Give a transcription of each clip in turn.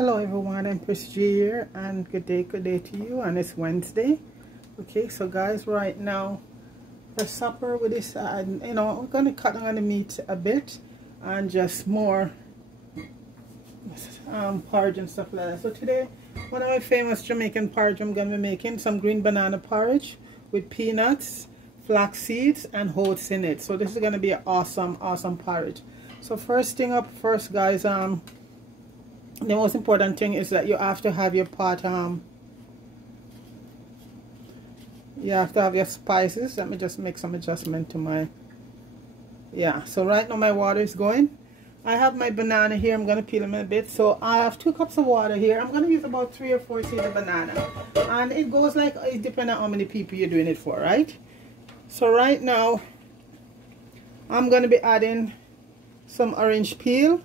Hello everyone, I'm Chris G here, and good day to you, and it's Wednesday. Okay, so guys, right now for supper with this, we're gonna cut on the meat a bit and just more porridge and stuff like that. So today, one of my famous Jamaican porridge, I'm gonna be making some green banana porridge with peanuts, flax seeds, and oats in it. So this is gonna be an awesome porridge. So first thing up first, guys, the most important thing is that you have to have your pot, you have to have your spices. Let me just make some adjustment to my, so right now my water is going. I have my banana here. I'm going to peel them a bit. So I have 2 cups of water here. I'm going to use about 3 or 4 seeds of banana, and it goes like, it depends on how many people you're doing it for, right? So right now I'm going to be adding some orange peel,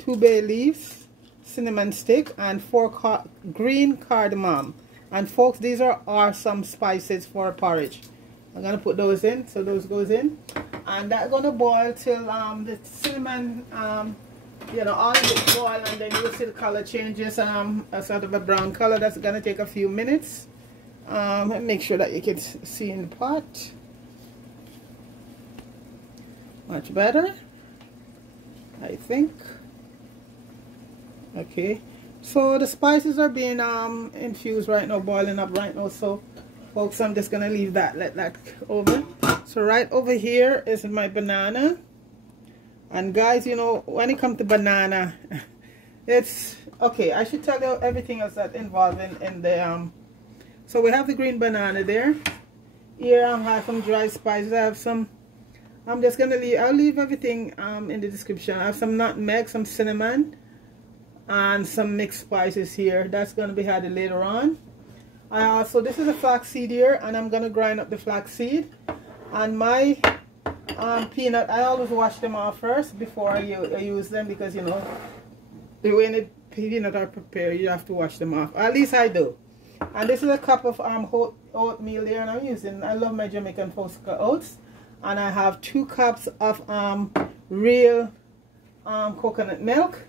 2 bay leaves, cinnamon stick, and 4 green cardamom. And folks, these are awesome spices for porridge. I'm gonna put those in, so those goes in, and that's gonna boil till the cinnamon all of it boil, and then you'll see the color changes a sort of a brown color. That's gonna take a few minutes. And make sure that you can see in the pot. Much better, I think. Okay, so the spices are being infused right now, boiling up right now. So folks, I'm just gonna leave that, let that over. So right over here is my banana, and guys, when it comes to banana, it's okay. I should tell you everything else that's involved in the so we have the green banana there. Here I have some dry spices. I have some, I'm just gonna leave, I'll leave everything in the description. I have some nutmeg, some cinnamon, and some mixed spices here. That's going to be added later on. So this is a flax seed here, and I'm going to grind up the flax seed. And my peanut, I always wash them off first before I use them, because the way the peanut are prepared, you have to wash them off. At least I do. And this is a cup of oatmeal here, and I love my Jamaican Fosca oats. And I have 2 cups of real coconut milk.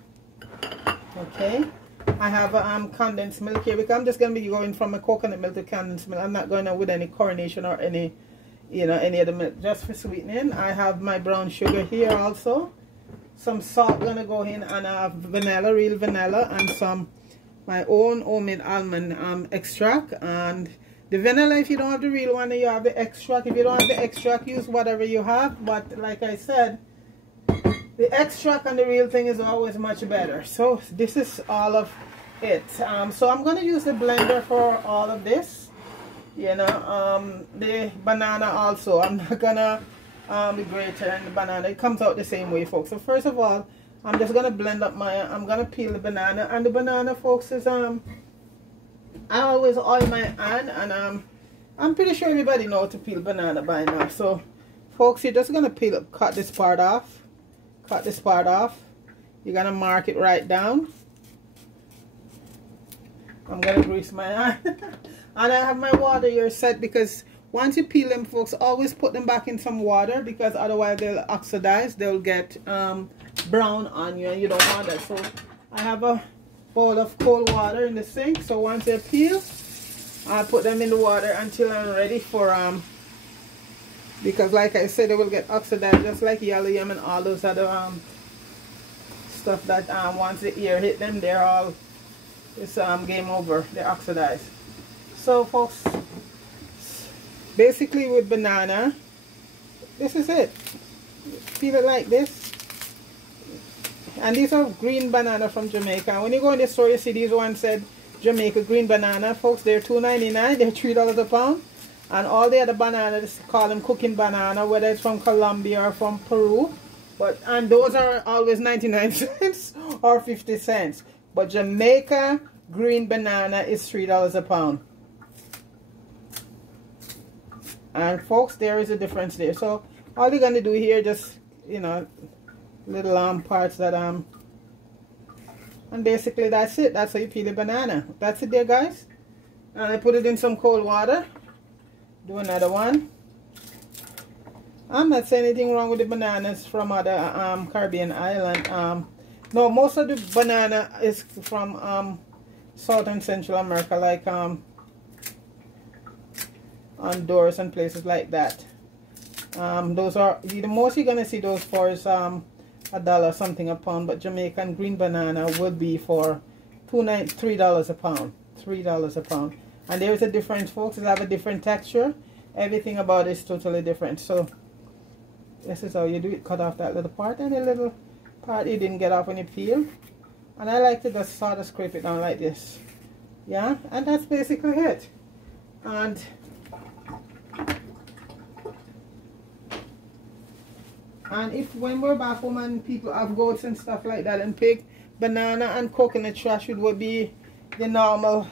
Okay, I have condensed milk here, because I'm just going to be going from a coconut milk to condensed milk. I'm not going with any coronation or any any other milk, just for sweetening. I have my brown sugar here also, some salt going to go in, and I have vanilla, real vanilla, and some my own homemade almond extract. And the vanilla, if you don't have the real one, you have the extract. If you don't have the extract, use whatever you have. But like I said, the extract and the real thing is always much better. So this is all of it. So I'm going to use the blender for all of this. The banana also, I'm not going to the grater and the banana. It comes out the same way, folks. So first of all, I'm just going to blend up I'm going to peel the banana. And the banana, folks, is, I always oil my hand. And I'm pretty sure everybody knows to peel banana by now. So, folks, you're just going to cut this part off. Cut this part off. You're gonna mark it right down. I'm gonna grease my hand. And I have my water here set, because once you peel them, folks, always put them back in some water, because otherwise they'll oxidize. They'll get brown on you, and you don't want that. So I have a bowl of cold water in the sink. So once they peel, I put them in the water until I'm ready for because like I said, they will get oxidized, just like yellow yam and all those other stuff that once the air hit them, they're all, it's game over, they're oxidized. So folks, basically with banana, this is it. Peel it like this. And these are green banana from Jamaica. When you go in the store, you see these ones said Jamaica green banana, folks. They're $2.99. They're $3 a pound. And all the other bananas, call them cooking banana, whether it's from Colombia or from Peru. And those are always 99 cents or 50 cents. But Jamaica green banana is $3 a pound. And folks, there is a difference there. So all you're gonna do here, just little parts that and basically that's it. That's how you peel the banana. That's it there, guys. And I put it in some cold water. Do another one. I'm not saying anything wrong with the bananas from other Caribbean island. No, most of the banana is from South and Central America, like Honduras and places like that. Those are the most you're gonna see those for is $1 something a pound, but Jamaican green banana would be for $3 a pound. $3 a pound. And there is a difference, folks. It have a different texture. Everything about it is totally different. So this is how you do it. Cut off that little part, and the little part you didn't get off when you peel. And I like to just sort of scrape it down like this. Yeah, and that's basically it. And if when we're back home and people have goats and stuff like that and pig, banana and coconut trash would be the normal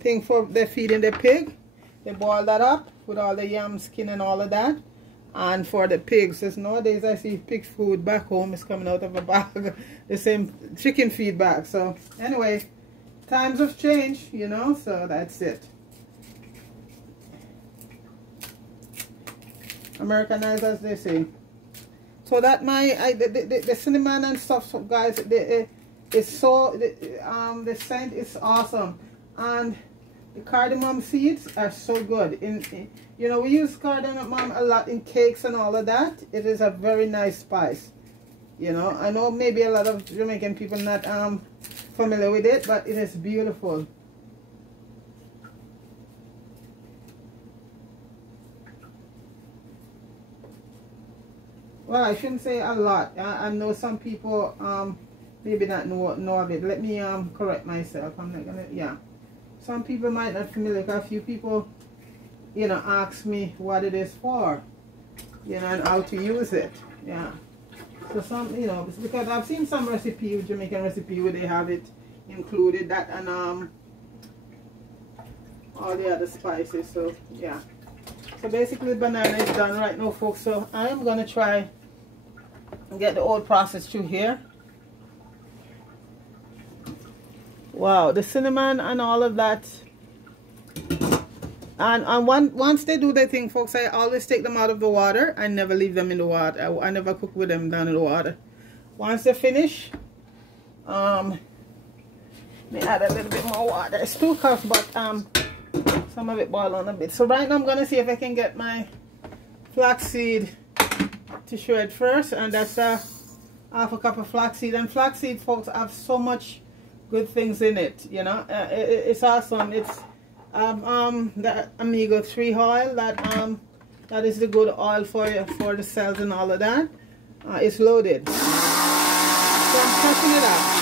thing for they're feeding the pig. They boil that up with all the yam skin and all of that. And for the pigs, because nowadays I see pig food back home is coming out of a bag, the same chicken feed bag. So anyway, times have changed, you know, so that's it. Americanized, as they say. So that the cinnamon and stuff, so guys, it's so the scent is awesome, and the cardamom seeds are so good. You know, we use cardamom a lot in cakes and all of that. It is a very nice spice. You know, I know maybe a lot of Jamaican people not familiar with it, but it is beautiful. Well, I shouldn't say a lot. I know some people maybe not know of it. Let me correct myself. I'm not gonna, yeah. Some people might not familiar. A few people, you know, ask me what it is for, you know, and how to use it. Yeah. So some, you know, because I've seen some recipe, Jamaican recipe, where they have it included, that and all the other spices. So yeah. So basically, banana is done right now, folks. So I am gonna try and get the whole process through here. Wow, the cinnamon and all of that. And once they do their thing, folks, I always take them out of the water. I never leave them in the water. I never cook with them down in the water. Once they finish, may add a little bit more water. It's 2 cups, but some of it boil on a bit. So right now I'm gonna see if I can get my flaxseed to shred first, and that's half a cup of flaxseed. And flaxseed, folks, have so much good things in it. You know, it's awesome. It's the omega-3 oil that is the good oil for the cells and all of that. It's loaded. So I'm crushing it up.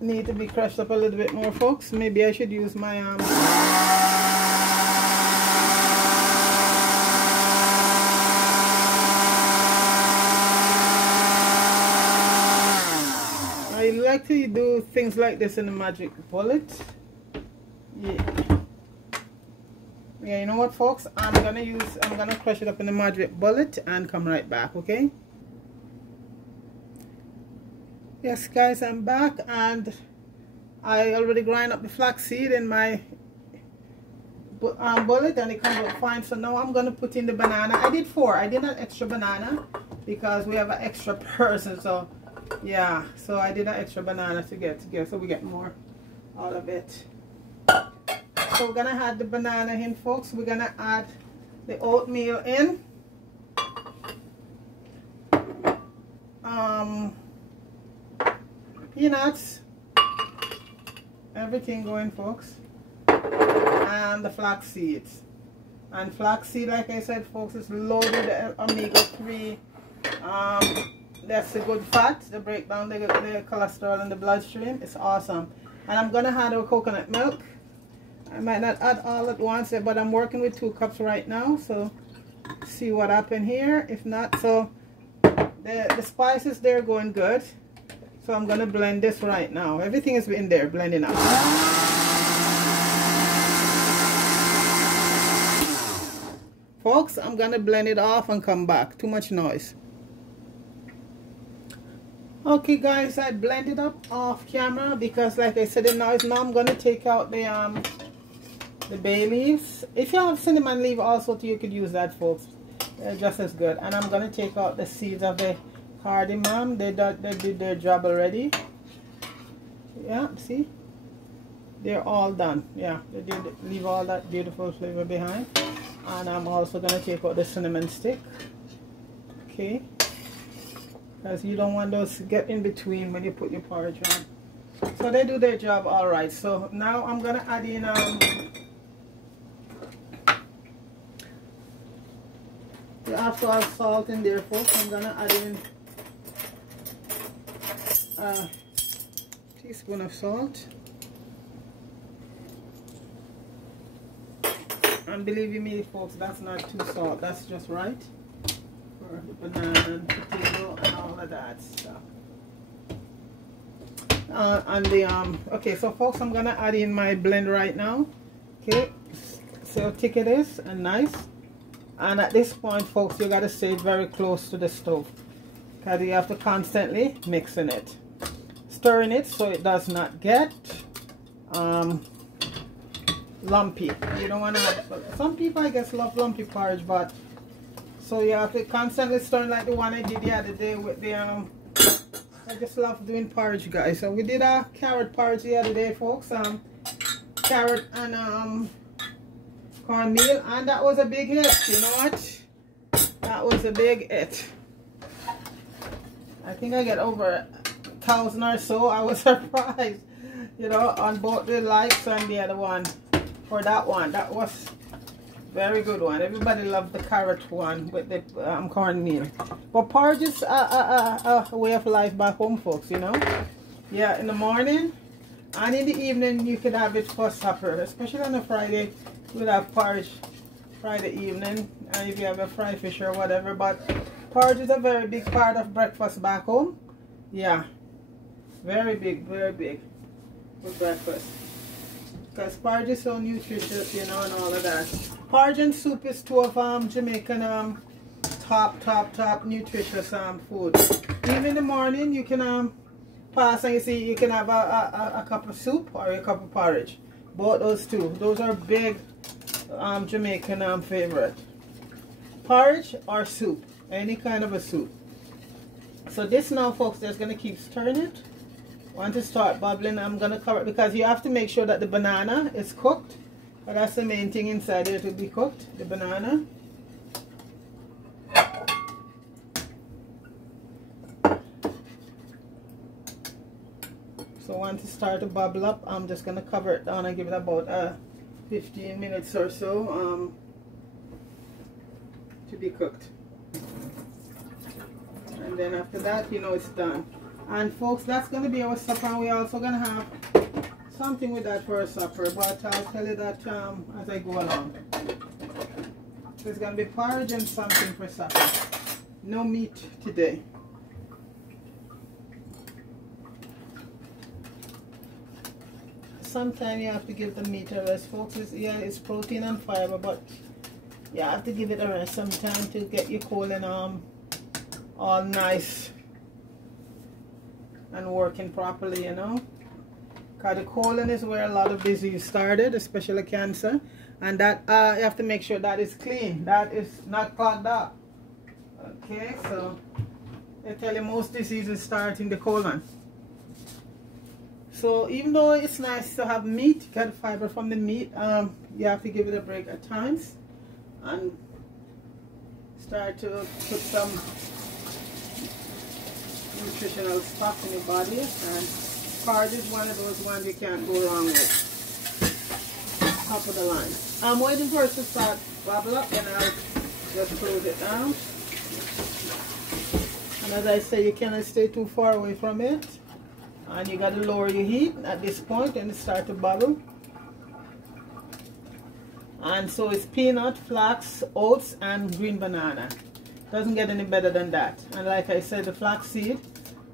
Need to be crushed up a little bit more, folks. Maybe I should use my I like to do things like this in the magic bullet. Yeah, you know what, folks, I'm gonna crush it up in the magic bullet and come right back, okay? Yes, guys, I'm back, and I already grind up the flaxseed in my bullet, and it comes out fine. So now I'm going to put in the banana. I did 4. I did an extra banana because we have an extra person. So, yeah, so I did an extra banana to get together so we get more out of it. So we're going to add the banana in, folks. We're going to add the oatmeal in. Peanuts, everything going, folks, and the flax seeds. And flax seed, like I said, folks, is loaded with omega-3. That's the good fat to break down the cholesterol in the bloodstream. It's awesome. And I'm gonna add our coconut milk. I might not add all at once, but I'm working with 2 cups right now, so see what happened here. If not, so the spices, they're going good. So I'm going to blend this right now. Everything is in there, blending up. Folks, I'm going to blend it off and come back. Too much noise. Okay guys, I blended up off camera because like I said, now I'm gonna take out the bay leaves. If you have cinnamon leaf also too, you could use that, folks. They're just as good. And I'm gonna take out the seeds of the cardamom. They did their job already. Yeah, see, they're all done. Yeah, they did leave all that beautiful flavor behind. And I'm also gonna take out the cinnamon stick. Okay, because you don't want those to get in between when you put your porridge on. So they do their job all right. So now I'm gonna add in you have to have salt in there, folks. I'm gonna add in a teaspoon of salt. And believe me, folks, that's not too salt. That's just right for the banana and potato and all of that stuff. Okay, so folks, I'm gonna add in my blend right now. Okay, see how thick it is and nice. And at this point, folks, you gotta stay very close to the stove because you have to constantly mixing it, stirring it so it does not get lumpy. You don't want to have, some people I guess love lumpy porridge, but so you have to constantly stir like the one I did the other day with the I just love doing porridge, guys. So we did a carrot porridge the other day, folks. Carrot and cornmeal, and that was a big hit. You know what? That was a big hit. I think I get over 1,000 or so. I was surprised, you know, on both the likes and the other one. For that one, that was very good one. Everybody loved the carrot one with the cornmeal. But porridge is a way of life back home, folks, you know. Yeah, in the morning and in the evening you could have it for supper, especially on a Friday. We'll have porridge Friday evening, and if you have a fried fish or whatever. But porridge is a very big part of breakfast back home. Yeah, very big with breakfast. Because porridge is so nutritious, you know, and all of that. Porridge and soup is two of Jamaican top nutritious food. Even in the morning you can pass and you see you can have a cup of soup or a cup of porridge. Both those two. Those are big Jamaican favorite. Porridge or soup. Any kind of a soup. So this now, folks, just gonna keep stirring it. Once it start bubbling, I'm gonna cover it because you have to make sure that the banana is cooked. But that's the main thing inside it to be cooked, the banana. So once it starts to bubble up, I'm just gonna cover it down and give it about 15 minutes or so to be cooked. And then after that, you know, it's done. And folks, that's going to be our supper, and we're also going to have something with that for a supper, but I'll tell you that as I go along. There's going to be porridge and something for supper. No meat today. Sometimes you have to give the meat a rest, folks. Yeah, it's protein and fiber, but you have to give it a rest sometime to get your colon all nice and working properly, you know. Because the colon is where a lot of disease started, especially cancer, and that you have to make sure that is clean, that is not clogged up. Okay, so they tell you most diseases start in the colon. So even though it's nice to have meat, get fiber from the meat, you have to give it a break at times and start to put some nutritional stuff in your body. And porridge is one of those ones you can't go wrong with. Top of the line. I'm waiting for it to start bubble up, and I'll just close it down. And as I say, you cannot stay too far away from it, and you got to lower your heat at this point and it start to bubble. And so it's peanut, flax, oats, and green banana. Doesn't get any better than that. And like I said, the flax seed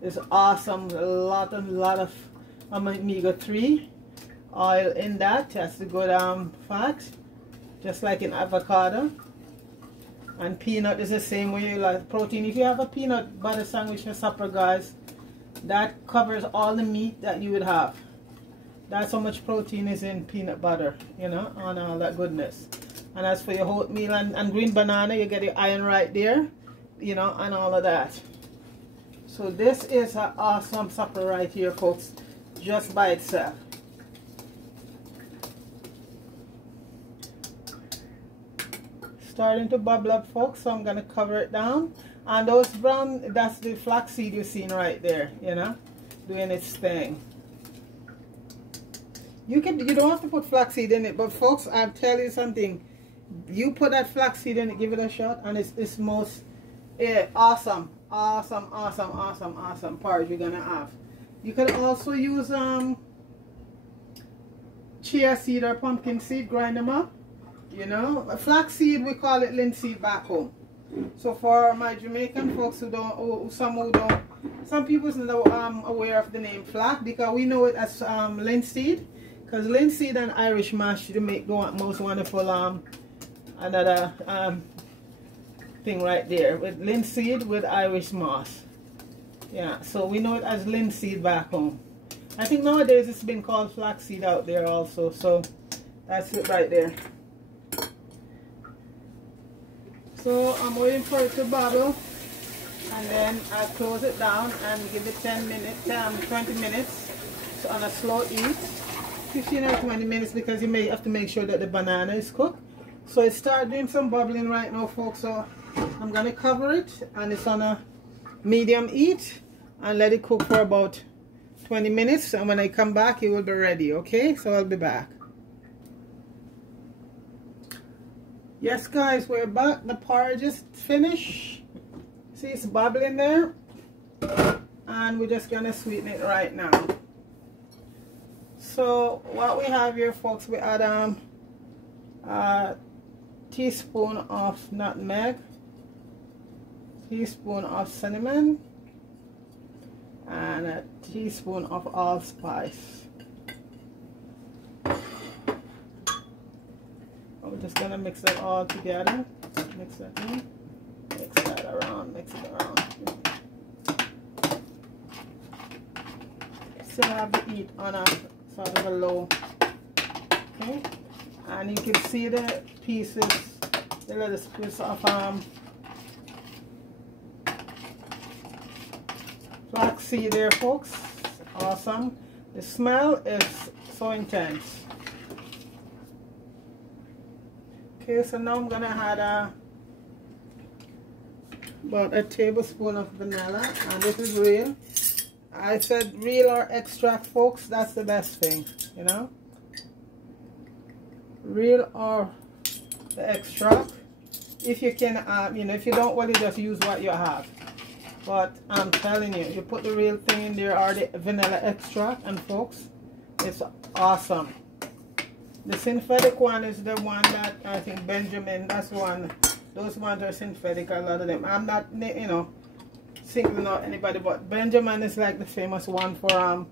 is awesome. A lot of omega-3 oil in that. That's the good fat, just like in avocado. And peanut is the same way. You like protein. If you have a peanut butter sandwich for supper, guys, that covers all the meat that you would have. That's how much protein is in peanut butter, you know, and all that goodness. And as for your oatmeal and green banana, you get your iron right there, you know, and all of that. So this is an awesome supper right here, folks, just by itself. Starting to bubble up, folks, so I'm going to cover it down. And those brown, that's the flaxseed you're seeing right there, you know, doing its thing. You don't have to put flaxseed in it, but folks, I'll tell you something. You put that flaxseed in it, give it a shot, and it's most awesome porridge you're gonna have. You could also use chia seed or pumpkin seed, grind them up. You know, flaxseed, we call it linseed back home. So for my Jamaican folks who don't, some people are not aware of the name flax, because we know it as linseed, because linseed and Irish mash to make the most wonderful another thing right there with linseed with Irish moss. Yeah, so we know it as linseed back home. I think nowadays it's been called flaxseed out there also, so that's it right there. So I'm waiting for it to bubble, and then I'll close it down and give it 20 minutes on a slow heat, 15 or 20 minutes, because you may have to make sure that the banana is cooked. So it started doing some bubbling right now, folks, so I'm going to cover it, and it's on a medium heat, and let it cook for about 20 minutes, and when I come back it will be ready. Okay, so I'll be back. Yes guys, we're back. The porridge is finished. See, it's bubbling there, and we're just gonna sweeten it right now. So what we have here, folks, we add a teaspoon of nutmeg, teaspoon of cinnamon, and a teaspoon of allspice. We're just gonna mix it all together. Mix that in. Mix that around. Mix it around. Still have the heat on a sort of a low. Okay, and you can see the pieces, the little piece of flaxseed there, folks. Awesome. The smell is so intense. Okay, so now I'm gonna add about a tablespoon of vanilla, and this is real. I said real or extract, folks, that's the best thing, you know. Real or the extract. If you can, you know, if you don't, well, you just use what you have. But I'm telling you, you put the real thing in there or the vanilla extract, and folks, it's awesome. The synthetic one is the one that I think Benjamin, that's one. Those ones are synthetic, a lot of them. I'm not, you know, singling out anybody, but Benjamin is like the famous one for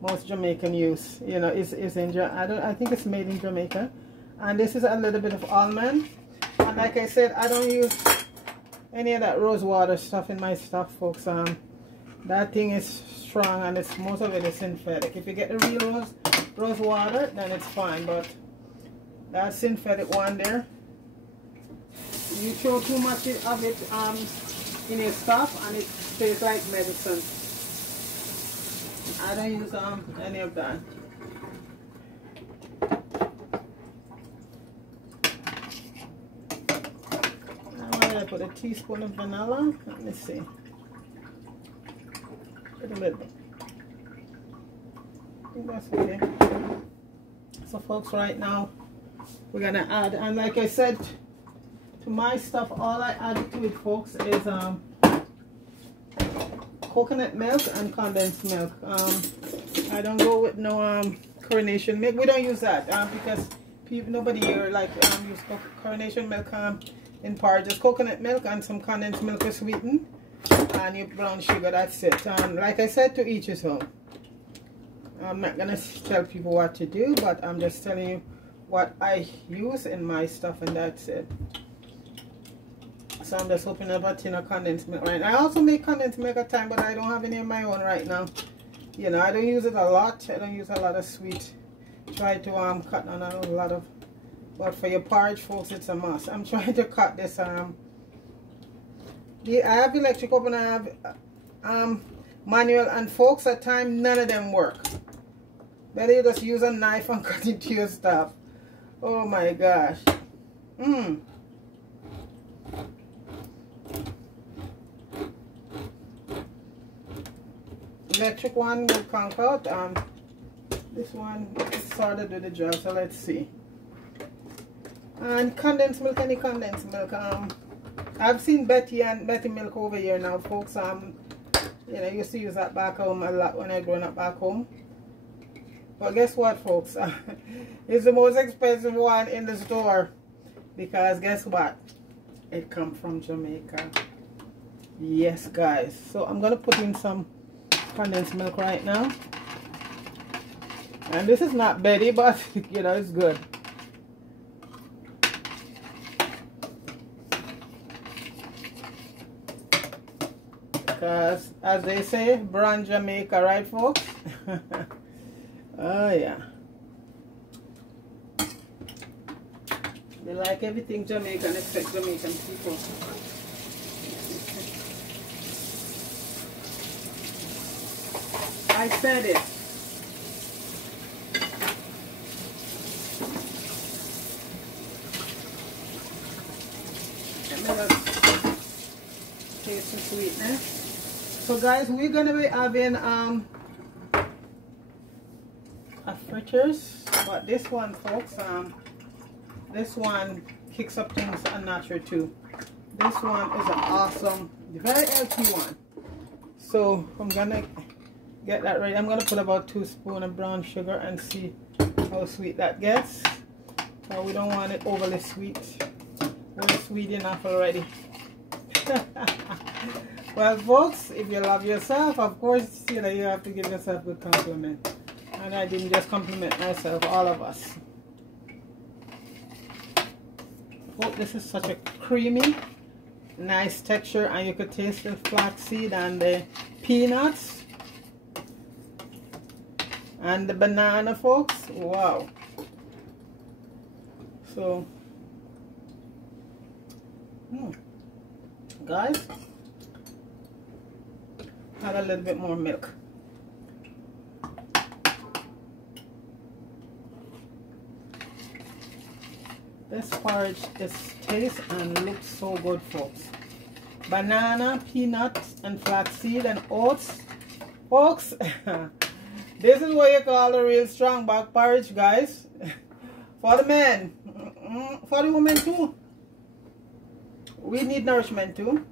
most Jamaican use. You know, is in I think it's made in Jamaica. And this is a little bit of almond. And like I said, I don't use any of that rose water stuff in my stuff, folks. That thing is strong, and it's most of it is synthetic. If you get the real rose water, then it's fine, but that synthetic one there, you throw too much of it in your stuff, and it tastes like medicine. I don't use any of that. I'm gonna put a teaspoon of vanilla. Let me see, a little bit. I think that's okay. So folks, right now we're gonna add, and like I said, to my stuff, all I added to it, folks, is coconut milk and condensed milk. I don't go with no coronation milk. We don't use that because nobody here like use coronation milk in porridge. Just coconut milk and some condensed milk to sweeten, and your brown sugar. That's it. Like I said, to each his own. I'm not gonna tell people what to do, but I'm just telling you what I use in my stuff, and that's it. So I'm just opening up a tin of condensed milk right now. I also make condensed milk at time, but I don't have any of my own right now. You know, I don't use it a lot. I don't use a lot of sweet. Try to cut down on a lot of, but for your porridge, folks, it's a must. I'm trying to cut this I have electric oven, I have manual, and folks, at times none of them work. Better you just use a knife and cut into your stuff. Oh my gosh. Electric one will conk out. This one sort of do the job, so let's see. And condensed milk, any condensed milk. I've seen Betty milk over here now, folks. You know, I used to use that back home a lot when I growing up back home. But guess what, folks? It's the most expensive one in the store, because guess what? It comes from Jamaica. Yes, guys. So I'm gonna put in some condensed milk right now. And this is not Betty, but you know, it's good. Because as they say, brand Jamaica, right, folks? Oh yeah, they like everything Jamaican except Jamaican people. I said it. Let me just taste the sweetness. So guys, we're gonna be having fritters, but this one, folks, this one kicks up things a notch or two. This one is an awesome, very healthy one. So I'm gonna get that ready. I'm gonna put about 2 spoons of brown sugar and see how sweet that gets. So we don't want it overly sweet. We're sweet enough already. Well, folks, if you love yourself, of course, you know, you have to give yourself a good compliment. And I didn't just compliment myself, all of us. Oh, this is such a creamy, nice texture, and you could taste the flaxseed and the peanuts and the banana, folks. Wow. So, guys, add a little bit more milk. This porridge tastes and looks so good, folks. Banana, peanuts, and flaxseed and oats. Folks, this is what you call a real strong back porridge, guys. For the men, for the women too. We need nourishment too.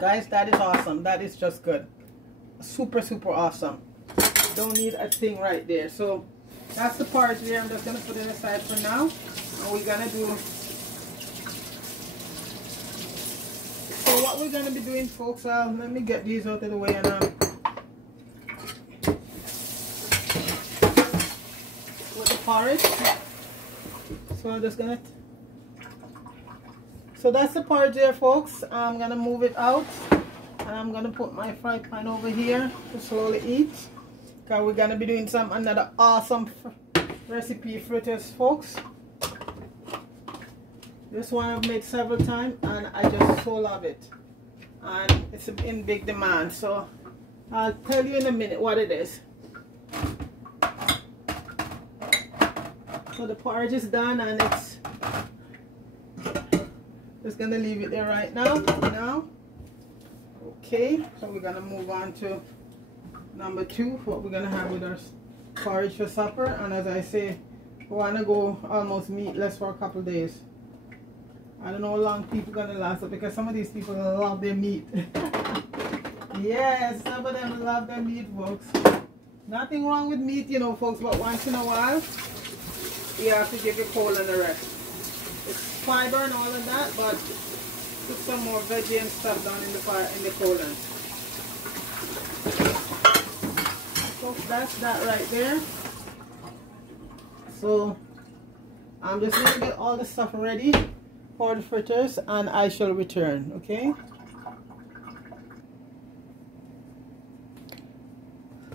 Guys, that is awesome. That is just good. Super, super awesome. Don't need a thing right there. So that's the porridge there. I'm just going to put it aside for now. And we're going to do... So what we're going to be doing, folks, let me get these out of the way and with the porridge. So I'm just going to... So that's the porridge there, folks. I'm going to move it out. And I'm going to put my fry pan over here to slowly eat. Because we're going to be doing another awesome recipe fritters, folks. This one I've made several times and I just so love it. And it's in big demand. So I'll tell you in a minute what it is. So the porridge is done and it's just going to leave it there right now. Okay, so we're going to move on to number 2, what we're going to have with our porridge for supper. And as I say, we want to go almost meatless for a couple of days. I don't know how long people are going to last it, because some of these people love their meat. Yes, some of them love their meat, folks. Nothing wrong with meat, you know, folks, but once in a while, you have to give your colon a rest. It's fiber and all of that, but put some more veggie and stuff down in the colon. So that's that right there. So I'm just going to get all the stuff ready. for the fritters, and I shall return. Okay.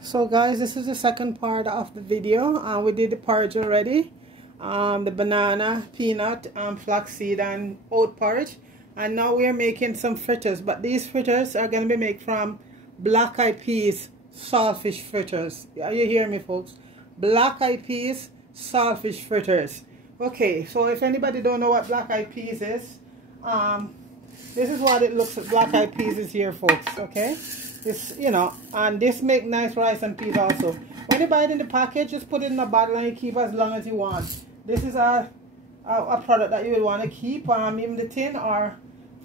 So guys, this is the second part of the video. We did the porridge already, the banana, peanut, flaxseed and oat porridge, and now we are making some fritters. But these fritters are going to be made from black eyed peas saltfish fritters. Are you hearing me, folks? Black eyed peas saltfish fritters. Okay, so if anybody don't know what black eyed peas is, this is what it looks like. Black eyed peas is here, folks. Okay. This, you know, and this make nice rice and peas also. When you buy it in the package, just put it in a bottle and you keep as long as you want. This is a product that you would want to keep, even the tin, or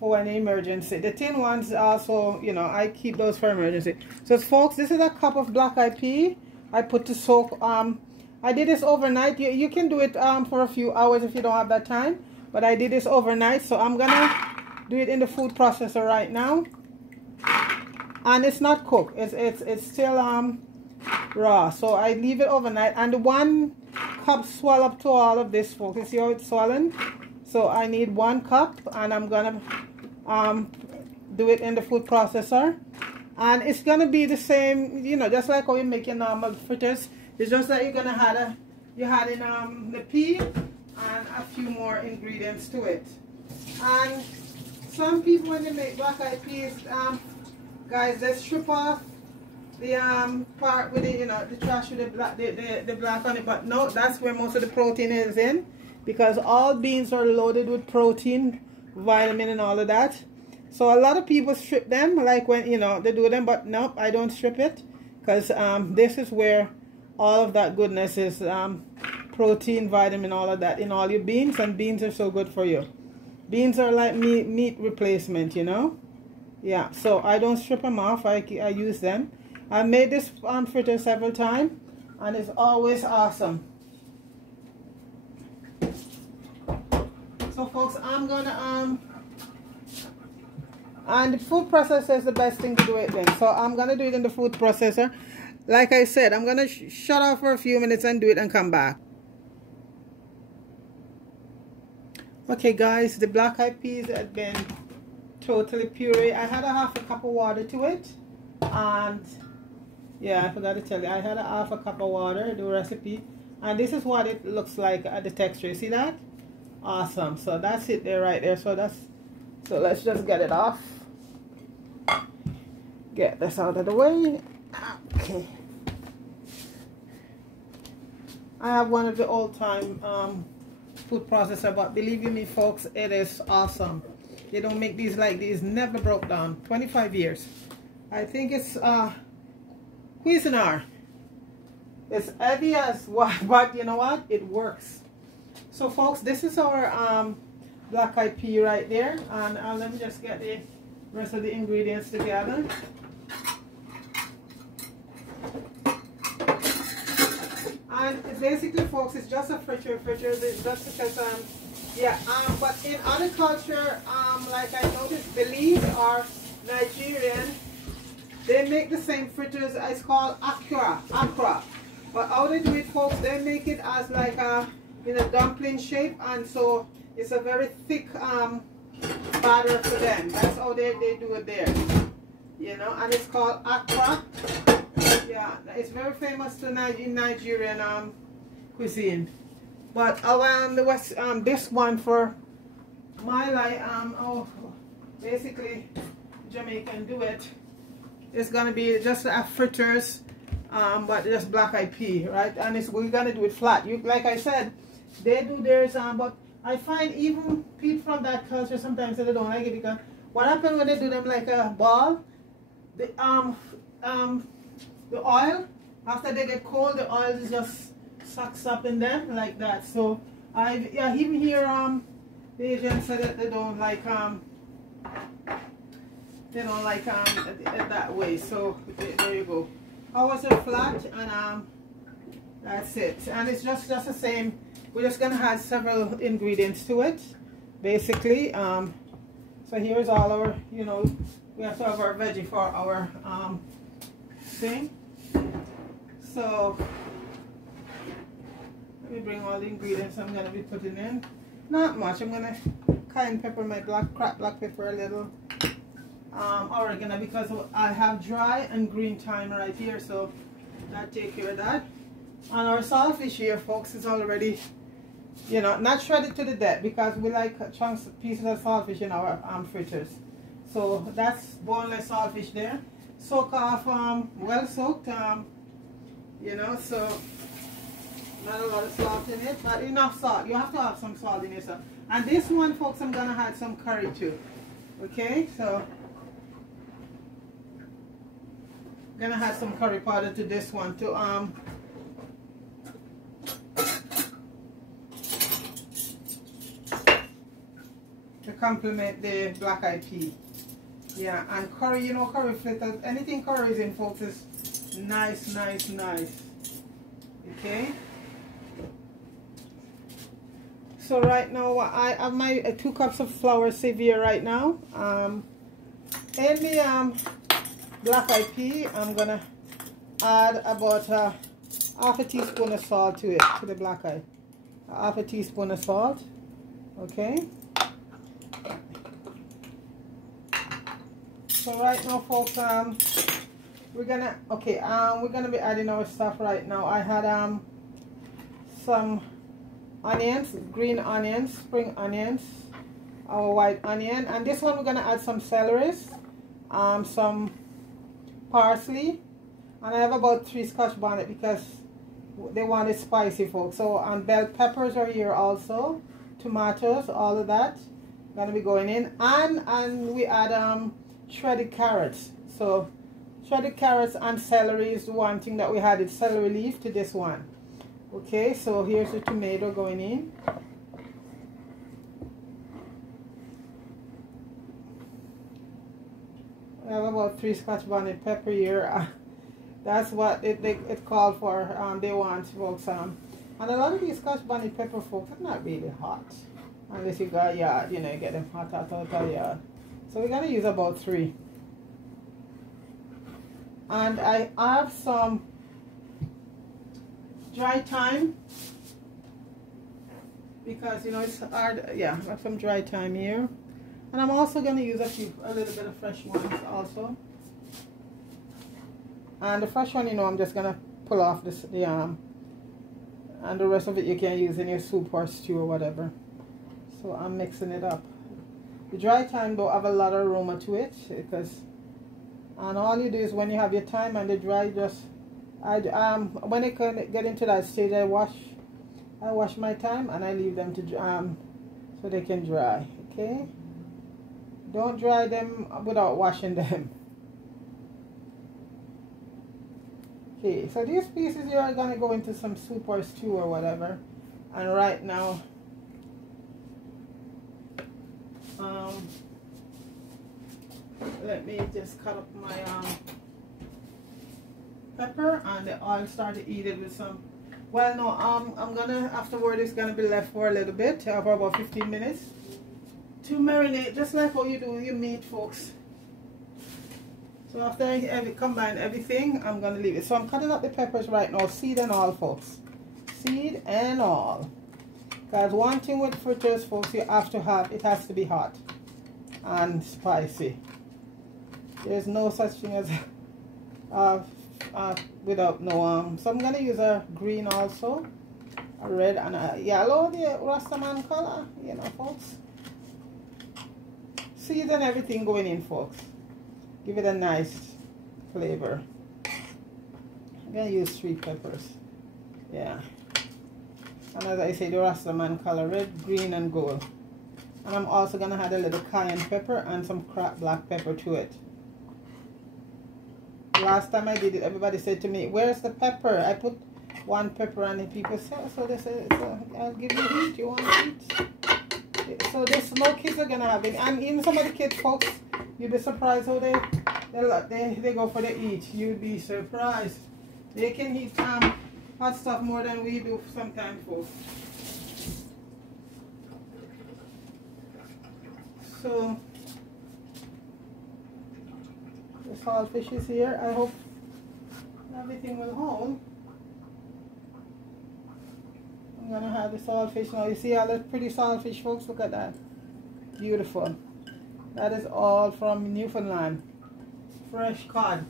for an emergency. The tin ones also, you know, I keep those for emergency. So folks, this is a cup of black eyed pea. I put to soak. I did this overnight. You can do it for a few hours if you don't have that time. But I did this overnight, so I'm gonna do it in the food processor right now. And it's not cooked, it's still raw, so I leave it overnight. And the 1 cup swell up to all of this, folks. You see how it's swelling? So I need 1 cup, and I'm gonna do it in the food processor, and it's gonna be the same, you know, just like how you make your normal fritters. It's just that you're gonna add in the pea and a few more ingredients to it. And some people, when they make black eyed peas, guys, they strip off the part with the, you know, the trash with the black on it. But no, that's where most of the protein is in, because all beans are loaded with protein, vitamin and all of that. So a lot of people strip them, like when, you know, they do them, but nope, I don't strip it, because this is where all of that goodness is, protein, vitamin, all of that in all your beans. And beans are so good for you. Beans are like meat replacement, you know. Yeah, so I don't strip them off. I use them. I made this fritter several times, and it's always awesome. So folks, I'm gonna and the food processor is the best thing to do it in. So I'm gonna do it in the food processor. Like I said, I'm gonna shut off for a few minutes and do it and come back. Okay guys, the black eyed peas had been totally puree. I had a half a cup of water to it, and yeah, I forgot to tell you, I had a half a cup of water, the recipe, and this is what it looks like at the texture. See that? Awesome. So that's it there, right there. So let's just get it off. Get this out of the way. Okay. I have one of the old time food processor, but believe you me, folks, it is awesome. They don't make these like these. Never broke down. 25 years. I think it's Cuisinart. It's heavy as what, but you know what? It works. So folks, this is our black eyed pea right there, and let me just get the rest of the ingredients together. And basically, folks, it's just a fritter. It's just because yeah, but in other culture, like I noticed, Belize or Nigerian, they make the same fritters. It's called akra. But how they do it, folks, they make it as like a in a dumpling shape, and so it's a very thick batter for them. That's how they do it there, you know. And it's called akra. Yeah, it's very famous in Nigerian cuisine. But around the west, this one for my life, basically Jamaican do it. It's gonna be just a fritters, but just black eyed pea, right? And we're gonna do it flat. Like I said, they do theirs, but I find even people from that culture sometimes they don't like it, because what happens when they do them like a ball, the oil, after they get cold, the oil just sucks up in them like that. So I even hear the Asians say that they don't like it that way. So there you go. Ours are flat, and that's it. And it's just the same. We're just gonna add several ingredients to it, basically. So here's all our, you know, we have to have our veggie for our thing. So let me bring all the ingredients I'm going to be putting in. Not much. I'm going to cayenne pepper, my cracked black pepper, a little oregano, because I have dry and green thyme right here, so that take care of that. And our saltfish here, folks, is already, you know, not shredded to the death, because we like chunks, pieces of saltfish in our fritters. So that's boneless saltfish there. Soak off, well soaked, you know, so not a lot of salt in it, but enough salt. You have to have some salt in it. So. And this one, folks, I'm gonna add some curry too. Okay, so I'm gonna add some curry powder to this one to complement the black eyed pea. Yeah, and curry, you know, curry flavors, anything curry is in, folks, is nice, nice, nice. Okay. So right now I have my 2 cups of flour sieve here right now. In the black eyed pea, I'm gonna add about half a teaspoon of salt to it, to the black eye. Half a teaspoon of salt. Okay. So right now, folks, we're gonna be adding our stuff right now. I had some onions, green onions, spring onions, our white onion, and this one we're gonna add some celery, some parsley, and I have about 3 Scotch bonnet because they want it spicy, folks. So bell peppers are here also, tomatoes, all of that gonna be going in, and we add shredded carrots. So shredded carrots and celery is the one thing that we added celery leaf to this one. Okay, so here's the tomato going in. I have about 3 Scotch bonnet pepper here. That's what it called for. They want, folks. And a lot of these Scotch bonnet pepper, folks, are not really hot. Unless you got yard, you know, you get them hot out of the yard. So we're gonna use about 3. And I have some dry thyme, because you know it's hard. Yeah, I have some dry thyme here, and I'm also going to use a little bit of fresh ones also. And the fresh one, you know, I'm just going to pull off and the rest of it you can use in your soup or stew or whatever. So I'm mixing it up. The dry thyme don't have a lot of aroma to it, and all you do is when you have your thyme and the dry, just when it can get into that stage, I wash my thyme and I leave them to so they can dry. Okay, don't dry them without washing them. Okay, so these pieces here are gonna go into some soup or stew or whatever. And right now, let me just cut up my pepper, and the oil start to eat it with some. Well, no, I'm gonna, afterward it's gonna be left for a little bit, for about 15 minutes to marinate, just like how you do your meat, folks. So after I combine everything, I'm gonna leave it. So I'm cutting up the peppers right now, seed and all, folks, seed and all. Because one thing with fritters, folks, you have to have, it has to be hot and spicy. There's no such thing as without no so I'm gonna use a green also, a red and a yellow, the Rastaman color, you know, folks. Seeds and everything going in, folks. Give it a nice flavor. I'm gonna use 3 peppers. Yeah. And as I say, the Rastaman color, red, green and gold. And I'm also gonna add a little cayenne pepper and some cracked black pepper to it. Last time I did it, everybody said to me, where's the pepper? I put 1 pepper on it. People said, so they said, I'll give you heat. You want heat? So this no kids are gonna have it. And even some of the kids, folks, you'd be surprised how they go for the eat. You'd be surprised. They can eat hot stuff more than we do sometimes, folks. So the saltfish is here. I hope everything will hold. I'm gonna have the saltfish now. You see all that pretty saltfish, folks? Look at that. Beautiful. That is all from Newfoundland. Fresh cod.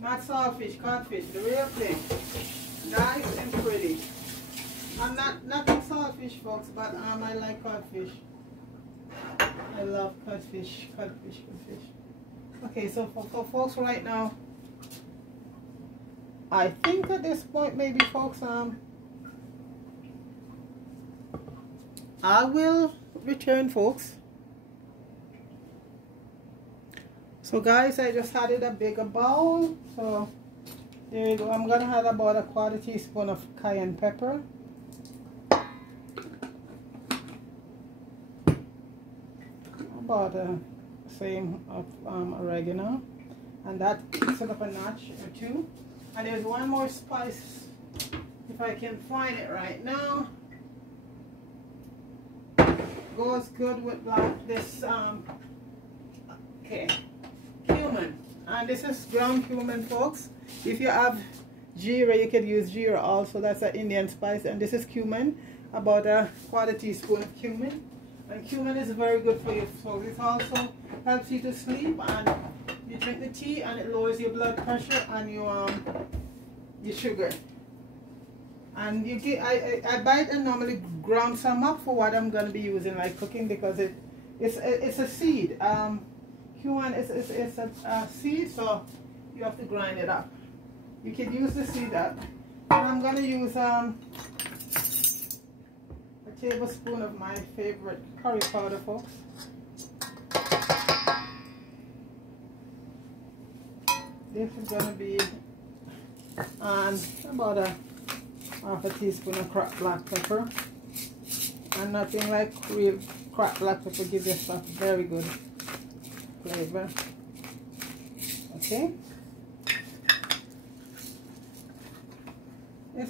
Not saltfish, codfish, the real thing. Nice and pretty. I'm not a saltfish, folks, but I like codfish. I love codfish. Okay, so for folks right now, I think at this point maybe folks I will return, folks. So guys, I just added a bigger bowl, so there you go. I'm gonna add about a 1/4 teaspoon of cayenne pepper, about the same of oregano, and that kicks it up a notch or two. And there's one more spice, if I can find it right now. Goes good with this okay, cumin, and this is ground cumin, folks. If you have jeera, you could use jeera also. That's an Indian spice, and this is cumin, about a 1/4 teaspoon of cumin. And cumin is very good for you, so it also helps you to sleep, and you drink the tea and it lowers your blood pressure and your sugar. And you get, I buy it and normally ground some up for what I'm going to be using, like cooking, because it's a seed. Cumin is a seed, so you have to grind it up. You can use the seed up. And I'm going to use a tablespoon of my favorite curry powder, folks. This is going to be about a 1/2 teaspoon of cracked black pepper, and nothing like real cracked black pepper gives your stuff very good flavor. Okay,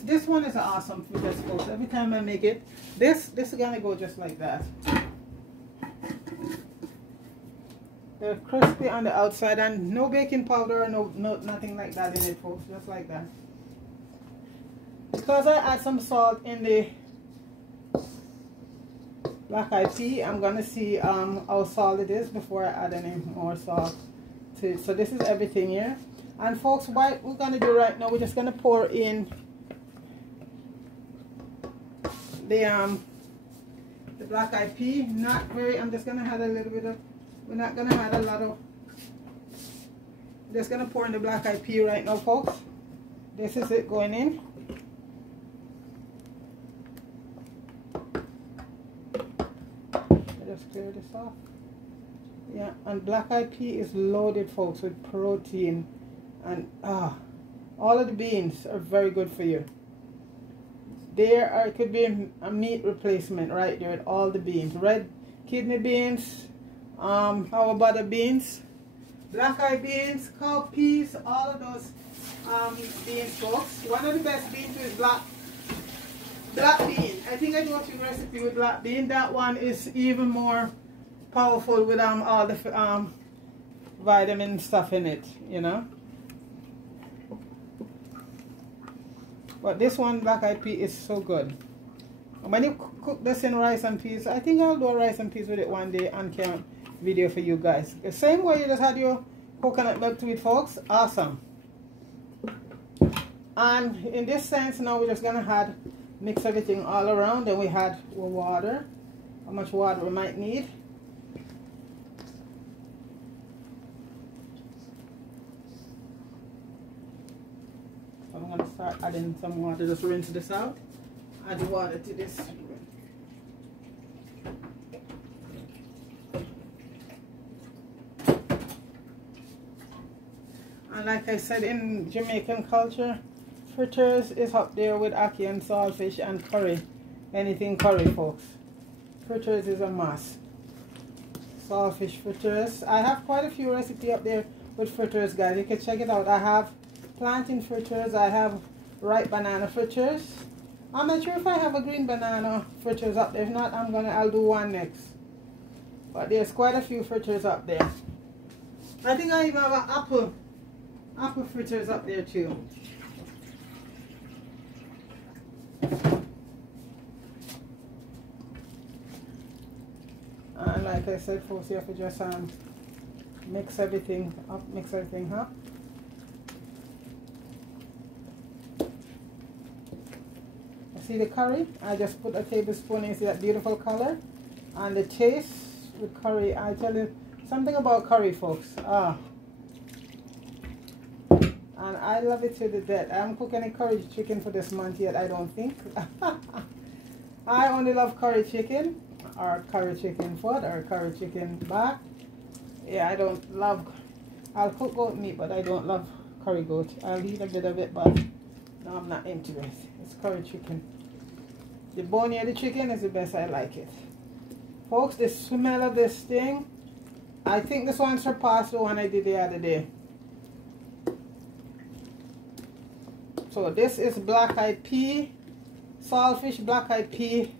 this one is awesome for this, folks. Every time I make it, this is gonna go just like that. They're crispy on the outside, and no baking powder or no nothing like that in it, folks. Just like that. Because I add some salt in the black eyed pea, I'm gonna see how salt it is before I add any more salt to it. So this is everything here. And folks, what we're gonna do right now, we're just gonna pour in the black eyed pea. Not very. I'm just gonna add a little bit of. We're not gonna add a lot of. Just gonna pour in the black eyed pea right now, folks. This is it going in. Just clear this off. Yeah, and black eyed pea is loaded, folks, with protein, and all of the beans are very good for you. It could be a meat replacement right there with all the beans. Red kidney beans, how about the beans, black eyed beans, cowpeas, all of those beans, folks. One of the best beans is black bean. I think I do a few recipe with black bean. That one is even more powerful with all the vitamin stuff in it, you know. But this one, black eyed pea, is so good. And when you cook this in rice and peas, I think I'll do a rice and peas with it one day on camera video for you guys. The same way you just had your coconut milk to it, folks. Awesome. And in this sense, now we're just gonna mix everything all around. Then we had water, how much water we might need. So I'm going to start adding some water. Just rinse this out. Add the water to this. And like I said, in Jamaican culture, fritters is up there with ackee and saltfish and curry. Anything curry, folks. Fritters is a must. Saltfish fritters. I have quite a few recipes up there with fritters, guys. You can check it out. I have plantain fritters. I have ripe banana fritters. I'm not sure if I have a green banana fritters up there. If not, I'll do one next. But there's quite a few fritters up there. I think I even have an apple fritters up there too. And like I said, folks, you have to just mix everything up, mix everything up. See the curry? I just put a tablespoon. You see that beautiful color? And the taste with curry, I tell you something about curry, folks. And I love it to the death. I haven't cooked any curry chicken for this month yet, I don't think. I only love curry chicken, or curry chicken foot, or curry chicken back. Yeah, I don't love, I'll cook goat meat, but I don't love curry goat. I'll eat a bit of it, but no, I'm not into it. It's curry chicken. The bonier the chicken is the best. I like it. Folks, the smell of this thing, I think this one surpassed the one I did the other day. So this is black-eyed pea, saltfish black-eyed pea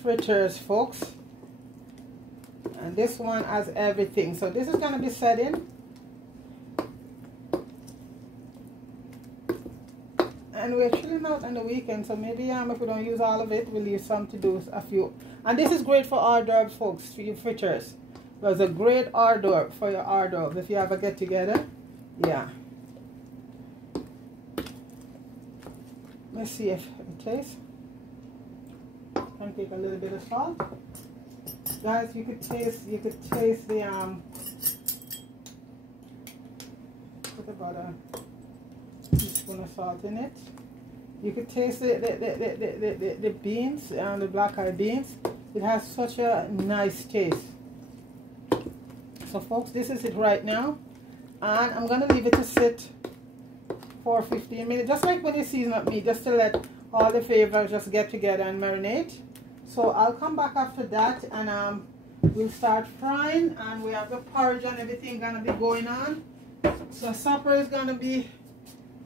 fritters, folks. And this one has everything. So this is going to be set in. And we're chilling out on the weekend, so maybe if we don't use all of it, we'll leave some to do a few. And this is great for hors d'oeuvres, folks, for your fritters. It's a great hors d'oeuvre for your hors d'oeuvres if you have a get together. Yeah. Let's see if it tastes. And take a little bit of salt. Guys, you could taste the put about a teaspoon of salt in it. You could taste the beans, the black-eyed beans. It has such a nice taste. So folks, this is it right now. And I'm going to leave it to sit for 15 minutes. Just like when you season up meat, just to let all the flavors just get together and marinate. So I'll come back after that and we'll start frying. And we have the porridge and everything going to be going on. So supper is going to be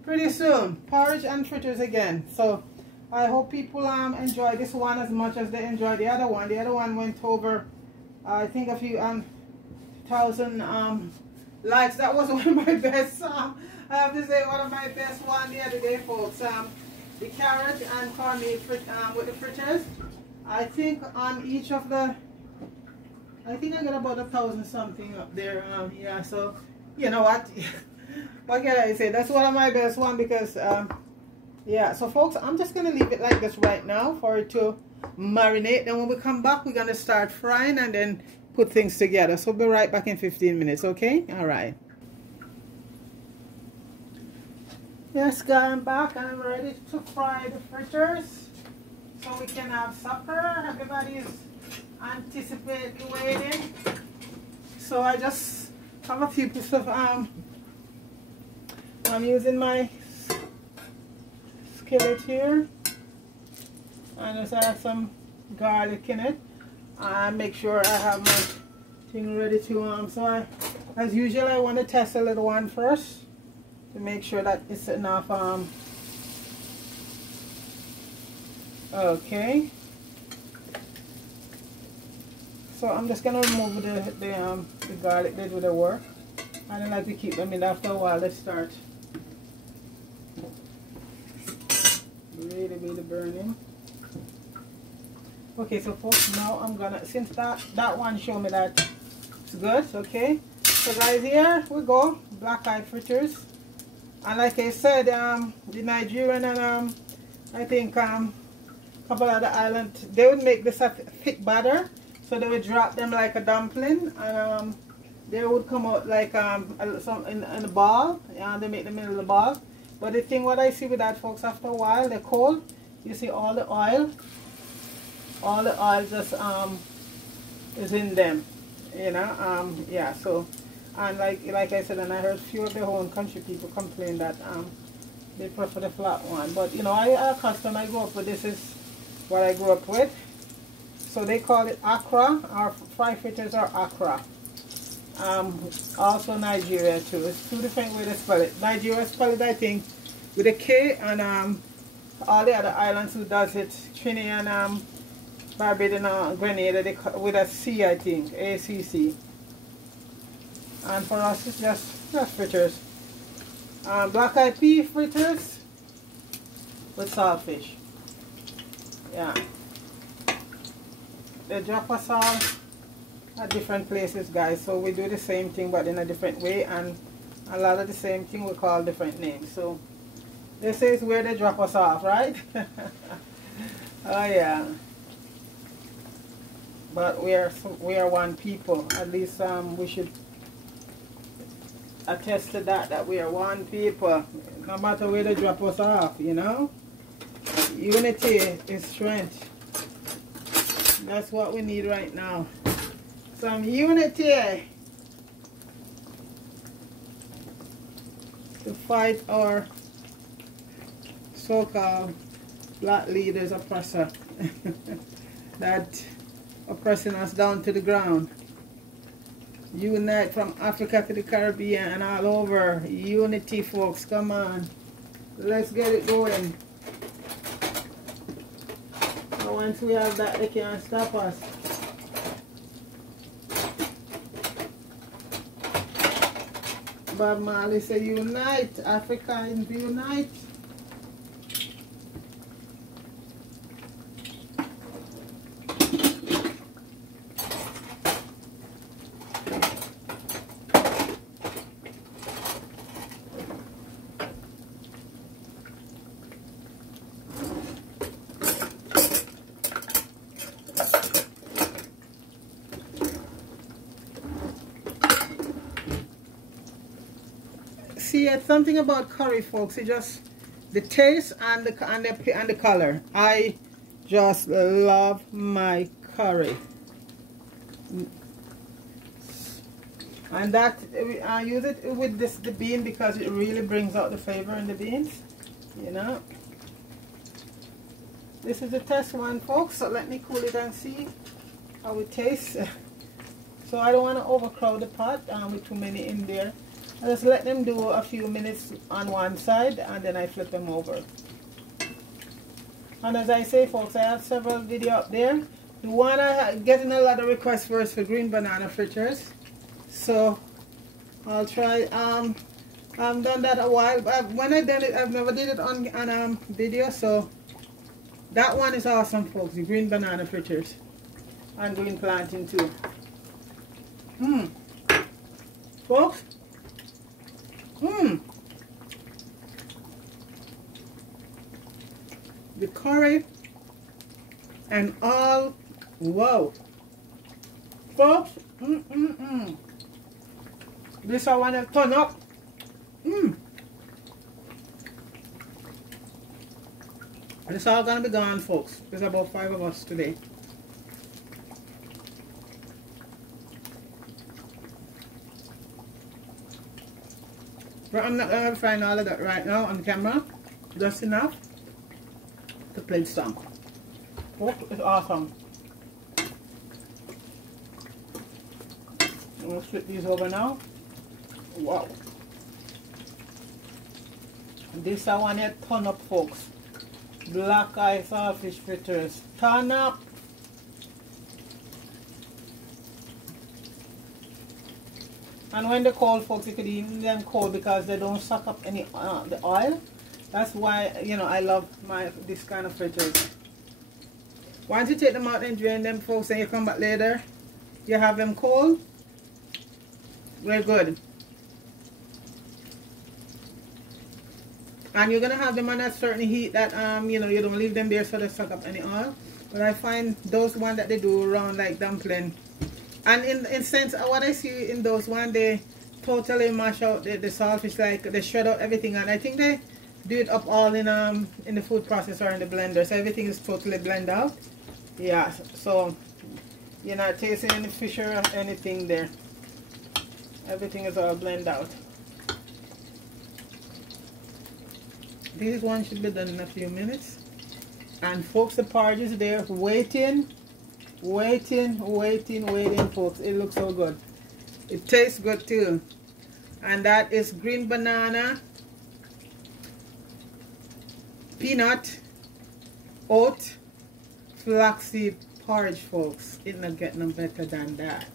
pretty soon. Porridge and fritters again. So I hope people enjoy this one as much as they enjoy the other one. The other one went over I think a few thousand likes. That was one of my best. I have to say one of my best one the other day, folks. The carrot and cornmeal with the fritters. I think on each of the, I think I got about 1,000 something up there. Yeah, so you know what? What can I say? That's one of my best one because yeah. So folks, I'm just gonna leave it like this right now for it to marinate. Then when we come back, we're gonna start frying and then put things together. So we'll be right back in 15 minutes. Okay? All right. Yes, guys, I'm back and I'm ready to fry the fritters so we can have supper. Everybody is anticipating waiting. So I just have a few pieces of I'm using my skillet here, and just add some garlic in it. And make sure I have my thing ready to so as usual I want to test a little one first to make sure that it's enough. Okay, so I'm just gonna remove the garlic bit with the work. I don't like to keep them in. After a while they start really burning. Okay, so folks, now I'm gonna, since that one showed me that it's good. Okay, so guys, here we go, black-eyed fritters. And like I said, the Nigerian and I think a couple of the islands, they would make this a thick batter, so they would drop them like a dumpling, and they would come out like some in a ball. Yeah, they make them in the ball. But the thing what I see with that, folks, after a while they're cold. You see all the oil just is in them, you know. Yeah, so, and like I said, and I heard few of the own country people complain that they prefer the flat one. But you know, I grew up with this, is what I grew up with. So they call it Accra. Our fry fritters are Accra. Also Nigeria too. It's two different ways to spell it. Nigeria spell it, I think, with a K, and all the other islands who does it, Trinidad and Barbados and Grenada, with a C, I think, ACC. And for us, it's just fritters. Black-eyed pea fritters with saltfish. Yeah. The drop of salt, at different places, guys. So we do the same thing but in a different way, and a lot of the same thing we call different names. So this is where they drop us off, right? Oh yeah. But we are one people. At least we should attest to that we are one people. No matter where they drop us off, you know. Unity is strength. That's what we need right now. Some unity to fight our so-called black leaders oppressor that oppressing us down to the ground. Unite from Africa to the Caribbean and all over. Unity, folks. Come on. Let's get it going. So once we have that, they can't stop us. Bob Marley said, unite, Africans unite. See, it's something about curry, folks. It just the taste and the color. I just love my curry, and that I use it with the bean because it really brings out the flavor in the beans. You know. This is the test one, folks. So let me cool it and see how it tastes. So I don't want to overcrowd the pot with too many in there. I just let them do a few minutes on one side and then I flip them over. And as I say, folks, I have several videos up there. The one I'm getting a lot of requests for is for green banana fritters. So I'll try. I've done that a while, but when I did it, I've never did it on video. So that one is awesome, folks. The green banana fritters and green plantain too. Folks. The curry and all, wow, folks. This I want to turn up. It's all gonna be gone, folks. There's about 5 of us today. But I'm not going to find all of that right now on camera. Just enough to play some. Oh, it's awesome. I'm going to flip these over now. Wow. This I want to turn up, folks. Black eye saltfish fritters. Turn up. And when they're cold, folks, you could eat them cold because they don't suck up any the oil. That's why, you know, I love this kind of fritters. Once you take them out and drain them, folks, and you come back later, you have them cold. Very good. And you're gonna have them on a certain heat that you know, you don't leave them there so they suck up any oil. But I find those ones that they do around like dumpling. And in sense, what I see in those ones, they totally mash out the saltfish, like they shred out everything, and I think they do it up all in the food processor in the blender, so everything is totally blended out. Yeah, so you're not tasting any fish or anything there. Everything is all blended out. This one should be done in a few minutes. And folks, the porridge is there waiting. Waiting, folks. It looks so good. It tastes good too. And that is green banana, peanut, oat, flaxseed porridge, folks. It's not getting no better than that.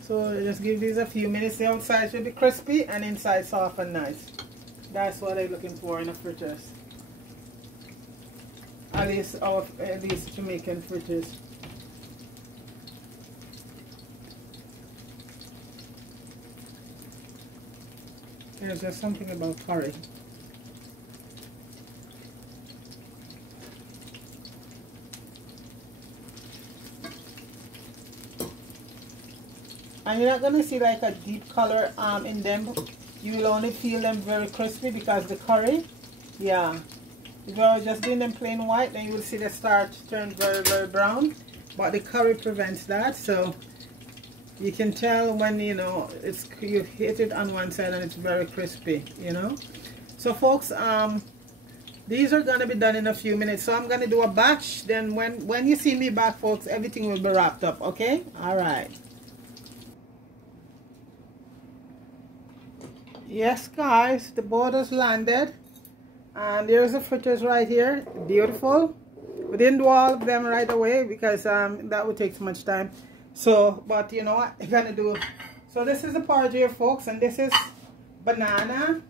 So just give these a few minutes. The outside should be crispy and inside soft and nice. That's what I'm looking for in the fritters. At least Jamaican fritters. There's just something about curry. And you're not going to see like a deep color in them. You will only feel them very crispy because the curry, yeah. If I was just doing them plain white, then you will see they start to turn very, very brown. But the curry prevents that, so you can tell when, you know, it's, you hit it on one side and it's very crispy, you know. So folks, these are going to be done in a few minutes. So I'm going to do a batch. Then when you see me back, folks, everything will be wrapped up, okay? All right. Yes, guys, the border's landed. And there's the fritters right here. Beautiful. We didn't do all of them right away because that would take too much time. So, but you know what I'm gonna do. So this is the porridge here, folks, and this is banana,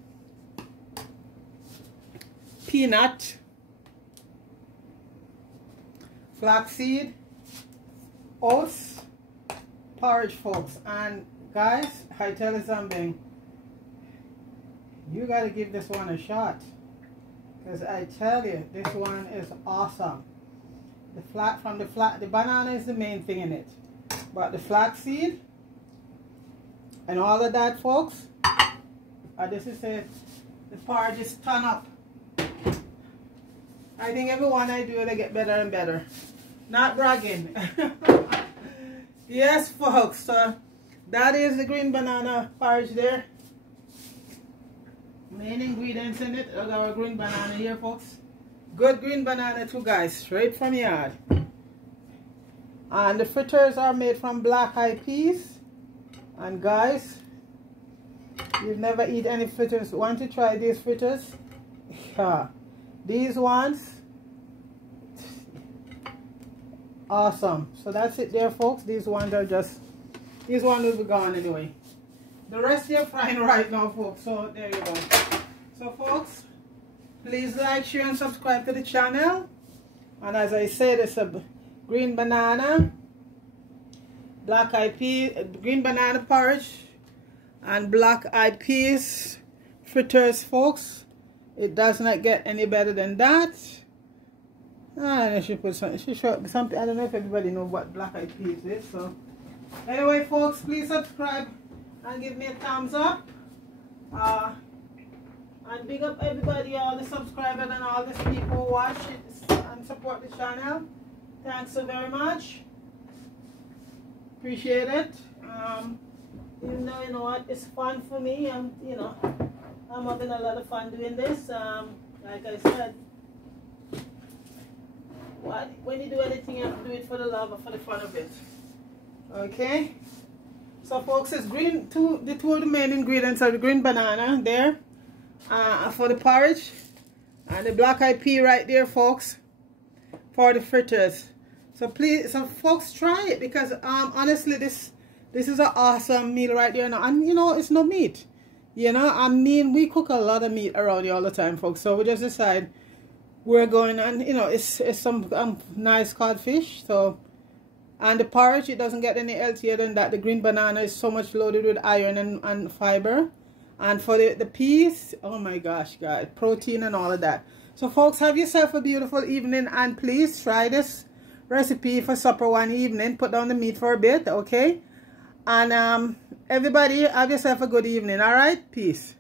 peanut, flaxseed, oats, porridge, folks. And guys, I tell you something. You gotta give this one a shot, because I tell you, this one is awesome. The banana is the main thing in it, but the flaxseed and all of that, folks. This is it. The porridge is ton up. I think every one I do, they get better and better. Not bragging. Yes, folks. So that is the green banana porridge there. Main ingredients in it are our green banana here, folks. Good green banana too, guys, straight from yard. And the fritters are made from black eyed peas. And guys, you've never eaten any fritters, want to try these fritters? Yeah, these ones, awesome. So that's it there, folks. These ones are just, these ones will be gone anyway. The rest you're frying right now, folks. So there you go. So folks, please like, share and subscribe to the channel. And as I said, it's a green banana, black eyed peas, green banana porridge and black eyed peas fritters, folks. It does not get any better than that. And I should put something, I don't know if everybody knows what black eyed peas is. So anyway, folks, please subscribe and give me a thumbs up. And big up everybody, all the subscribers and all the people who watch it and support the channel. Thanks so very much. Appreciate it. Even though, you know what, it's fun for me. You know, I'm having a lot of fun doing this. Like I said, when you do anything, you have to do it for the love or for the fun of it. Okay. So folks, it's green. The two of the main ingredients are the green banana there for the porridge, and the black eyed pea right there, folks, for the fritters. So please, so folks, try it, because honestly, this is an awesome meal right there now. And you know, it's no meat. You know, I mean, we cook a lot of meat around here all the time, folks. So we just decide we're going, and you know, it's some nice codfish. So. And the porridge, it doesn't get any healthier than that. The green banana is so much loaded with iron and fiber. And for the peas, oh my gosh, guys, protein and all of that. So folks, have yourself a beautiful evening, and please try this recipe for supper one evening. Put down the meat for a bit, okay? And everybody, have yourself a good evening, all right? Peace.